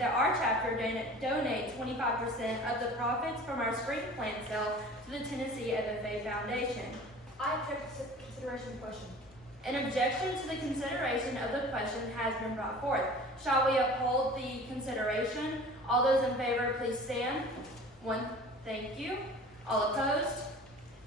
that our chapter donate 25% of the profits from our spring plant sale to the Tennessee FFA Foundation. I object to consideration of the question. An objection to the consideration of the question has been brought forth. Shall we uphold the consideration? All those in favor, please stand. One, thank you. All opposed?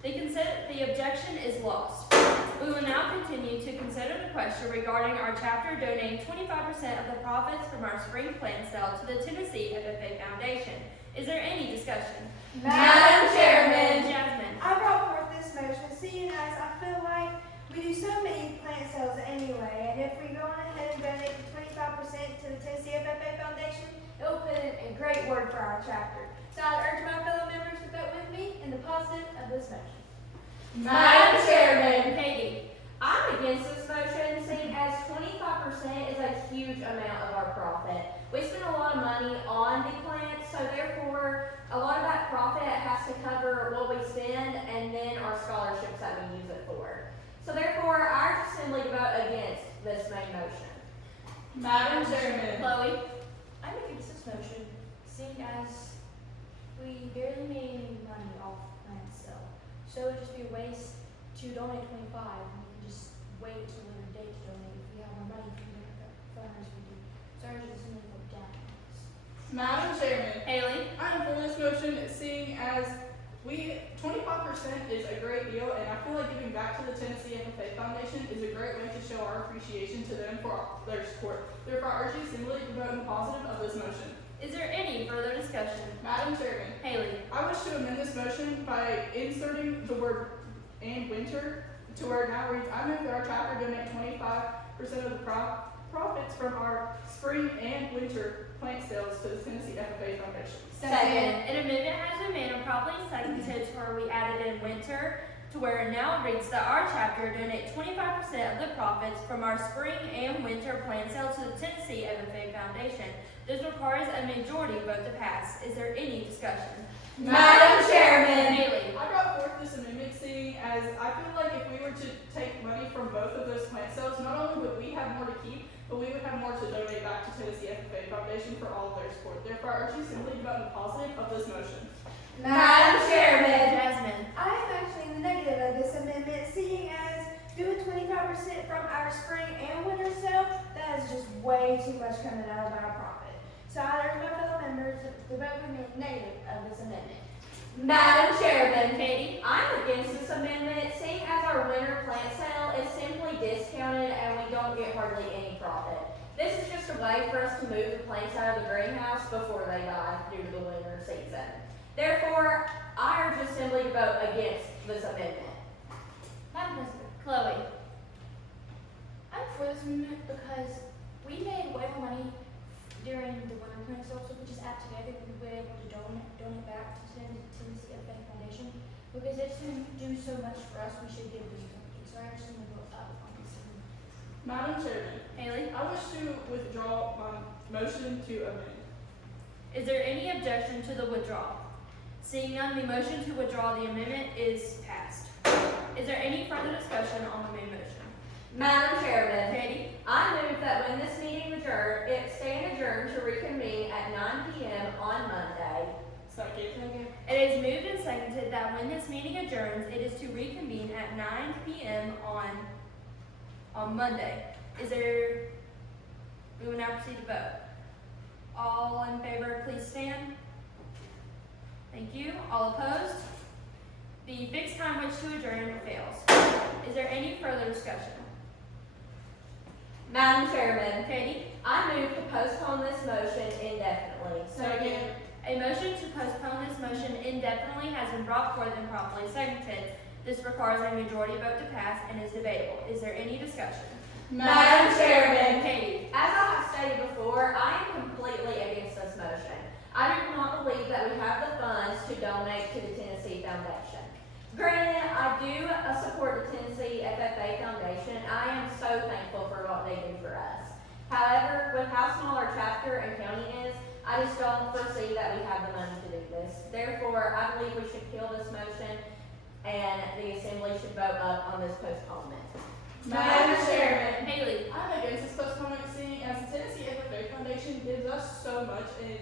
The objection is lost. We will now continue to consider the question regarding our chapter donating 25% of the profits from our spring plant sale to the Tennessee FFA Foundation. Is there any discussion? Madam Chairman, Jasmine. I brought forth this motion seeing as I feel like we do so many plant sales anyway, and if we go on ahead and donate the 25% to the Tennessee FFA Foundation, it will put in a great word for our chapter. So I urge my fellow members to vote with me in the positive of this motion. Madam Chairman, Katie. I'm against this motion, seeing as 25% is a huge amount of our profit. We spend a lot of money on the plants, so therefore, a lot of that profit has to cover what we spend and then our scholarships that we use it for. So therefore, I urge assembly to vote against this main motion. Madam Chairman, Chloe. I'm against this motion, seeing as we barely made any money off plant sale. So it would just be a waste to donate 25 and we can just wait till a later date to donate if we have more money from different funds we do. So I urge the assembly to vote down on this. Madam Chairman, Haley. I am for this motion, seeing as 25% is a great deal, and I feel like giving back to the Tennessee FFA Foundation is a great way to show our appreciation to them for their support. Therefore, I urge the assembly to vote in positive of this motion. Is there any further discussion? Madam Chairman, Haley. I wish to amend this motion by inserting the word "and winter" to where it now reads, I move that our chapter donate 25% of the profits from our spring and winter plant sales to the Tennessee FFA Foundation. Second. An amendment has been made and properly seconded to where we added in winter to where it now reads that our chapter donate 25% of the profits from our spring and winter plant sale to the Tennessee FFA Foundation. This requires a majority vote to pass. Is there any discussion? Madam Chairman, Haley. I brought forth this amendment seeing as I feel like if we were to take money from both of those plant sales, not only would we have more to keep, but we would have more to donate back to Tennessee FFA Foundation for all of their support. Therefore, I urge you simply to vote in positive of this motion. Madam Chairman, Jasmine. I am actually in the negative of this amendment, seeing as doing 25% from our spring and winter sale, that is just way too much coming out of our profit. So I urge my fellow members to vote with me in negative of this amendment. Madam Chairman, Katie. I'm against this amendment, seeing as our winter plant sale is simply discounted and we don't get hardly any profit. This is just a way for us to move the plants out of the greenhouse before they die due to the winter season. Therefore, I urge the assembly to vote against this amendment. Madam President, Chloe. I'm for this amendment because we made way more money during the winter plant sale, so if we just add together, we'd be able to donate back to the Tennessee FFA Foundation. Because it's going to do so much for us, we should give this company. So I urge them to vote up on this amendment. Madam Chairman, Haley. I wish to withdraw my motion to amend. Is there any objection to the withdrawal? Seeing none, the motion to withdraw the amendment is passed. Is there any further discussion on the main motion? Madam Chairman, Katie. I move that when this meeting it stand adjourned to reconvene at 9 p.m. on Monday. Second. It is moved and seconded that when this meeting adjourns, it is to reconvene at 9 p.m. on Monday. We will now proceed to vote. All in favor, please stand. Thank you. All opposed? The fixed time which to adjourn fails. Is there any further discussion? Madam Chairman, Katie. I move to postpone this motion indefinitely. Second. A motion to postpone this motion indefinitely has been brought forth and properly seconded. This requires a majority vote to pass and is debatable. Is there any discussion? Madam Chairman, Katie. as I have stated before, I am completely against this motion. I do not believe that we have the funds to donate to the Tennessee Foundation. Granted, I do support the Tennessee FFA Foundation. I am so thankful for what they do for us. However, with how small our chapter and county is, I just don't foresee that we have the money to do this. Therefore, I believe we should kill this motion and the assembly should vote up on this postponement. Madam Chairman, Haley. I'm against this postponement seeing as the Tennessee FFA Foundation Foundation gives us so much and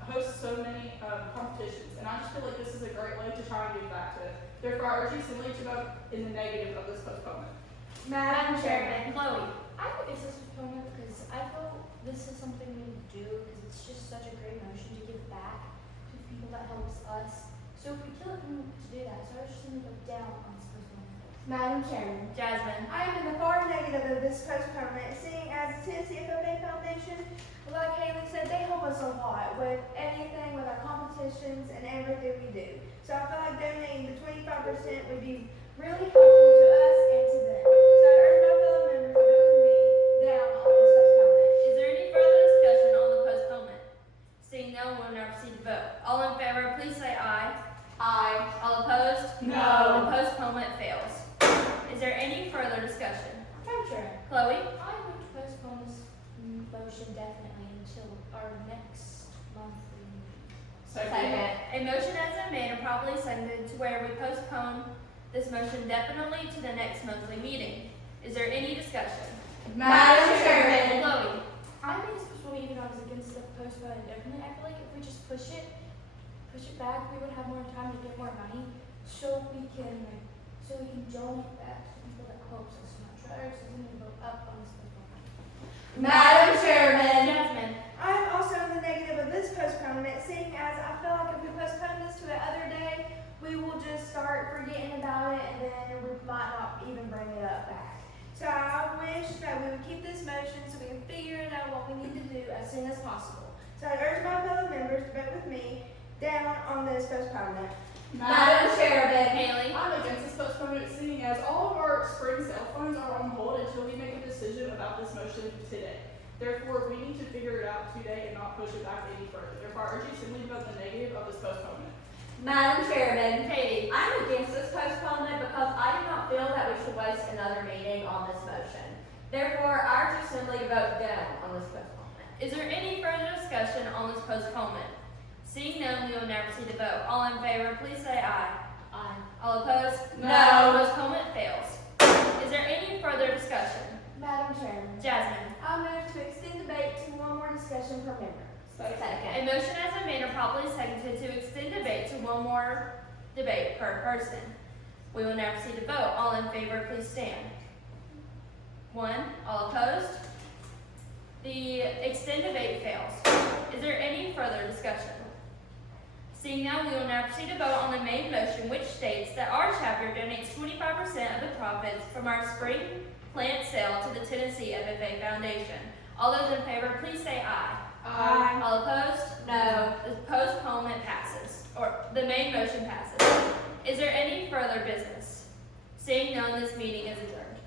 hosts so many competitions, and I just feel like this is a great way to try and give back to it. Therefore, I urge you simply to vote in the negative of this postponement. Madam Chairman. Chloe. I would against this proponent because I feel this is something we need to do because it's just such a great motion to give back to the people that helps us. So if we kill it, we need to do that. So I was just going to go down on this proponent. Madam Chairman. Jasmine. I am in the far negative of this postponement, seeing as the Tennessee FFA Foundation, like Haley said, they help us a lot with anything, with our competitions and everything we do. So I feel like donating the 25% would be really helpful to us and to them. So I urge my fellow members to vote with me down on this postponement. Is there any further discussion on the postponement? Seeing none, we'll now proceed to vote. All in favor, please say aye. Aye. All opposed? No. The postponement fails. Is there any further discussion? Madam Chair. Chloe? I would postpone this motion definitely until our next monthly meeting. Second. A motion has been made and properly seconded to where we postpone this motion definitely to the next monthly meeting. Is there any discussion? Madam Chairman. Chloe? I made this postpone even though I was against the postpone indefinitely. I feel like if we just push it back, we would have more time to get more money, so we can donate back to people that helps us not try. So we need to vote up on this postponement. Madam Chairman. Jasmine? I'm also in the negative of this postponement, seeing as I feel like if we postpone this to another day, we will just start forgetting about it and then we might not even bring it up back. So I wish that we would keep this motion so we can figure it out what we need to do as soon as possible. So I urge my fellow members to vote with me down on this postponement. Madam Chairman. Haley? I'm against this postponement, seeing as all of our spring sale funds are on hold until we make a decision about this motion today. Therefore, we need to figure it out today and not push it back any further. Therefore, I urge you simply to vote the negative of this postponement. Madam Chairman. Katie? I'm against this postponement because I do not feel that we should waste another meeting on this motion. Therefore, I urge you simply to vote down on this postponement. Is there any further discussion on this postponement? Seeing none, we will now proceed to vote. All in favor, please say aye. Aye. All opposed? No. Postponement fails. Is there any further discussion? Madam Chairman. Jasmine? I'll move to extend debate to one more discussion per member. A motion has been made and properly seconded to extend debate to one more debate per person. We will now proceed to vote. All in favor, please stand. 1. All opposed? The extend debate fails. Is there any further discussion? Seeing none, we will now proceed to vote on the main motion, which states that our chapter donates 25% of the profits from our spring plant sale to the Tennessee FFA Foundation. All those in favor, please say aye. Aye. All opposed? No. The postponement passes, or the main motion passes. Is there any further business? Seeing none, this meeting is adjourned.